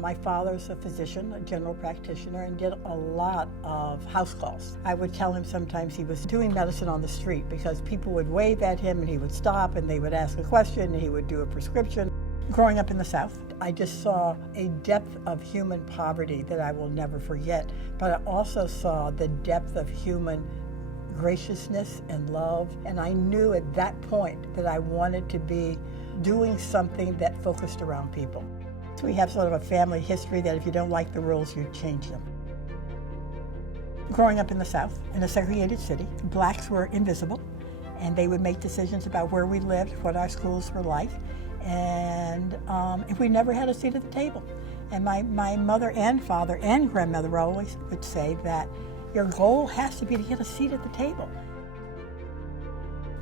My father's a physician, a general practitioner, and did a lot of house calls. I would tell him sometimes he was doing medicine on the street because people would wave at him and he would stop and they would ask a question and he would do a prescription. Growing up in the South, I just saw a depth of human poverty that I will never forget, but I also saw the depth of human graciousness and love, and I knew at that point that I wanted to be doing something that focused around people. So we have sort of a family history that if you don't like the rules, you change them. Growing up in the South, in a segregated city, blacks were invisible, and they would make decisions about where we lived, what our schools were like, and if we never had a seat at the table. And my mother and father and grandmother always would say that your goal has to be to get a seat at the table.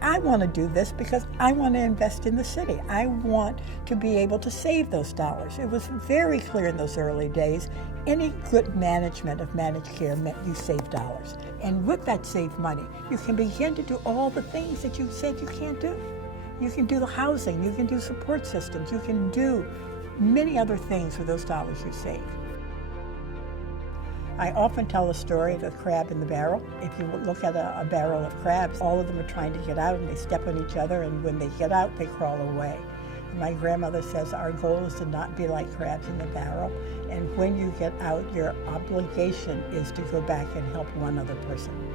I want to do this because I want to invest in the city. I want to be able to save those dollars. It was very clear in those early days, any good management of managed care meant you save dollars. And with that saved money, you can begin to do all the things that you said you can't do. You can do the housing, you can do support systems, you can do many other things with those dollars you save. I often tell the story of the crab in the barrel. If you look at a barrel of crabs, all of them are trying to get out and they step on each other, and when they get out, they crawl away. And my grandmother says our goal is to not be like crabs in the barrel, and when you get out, your obligation is to go back and help one other person.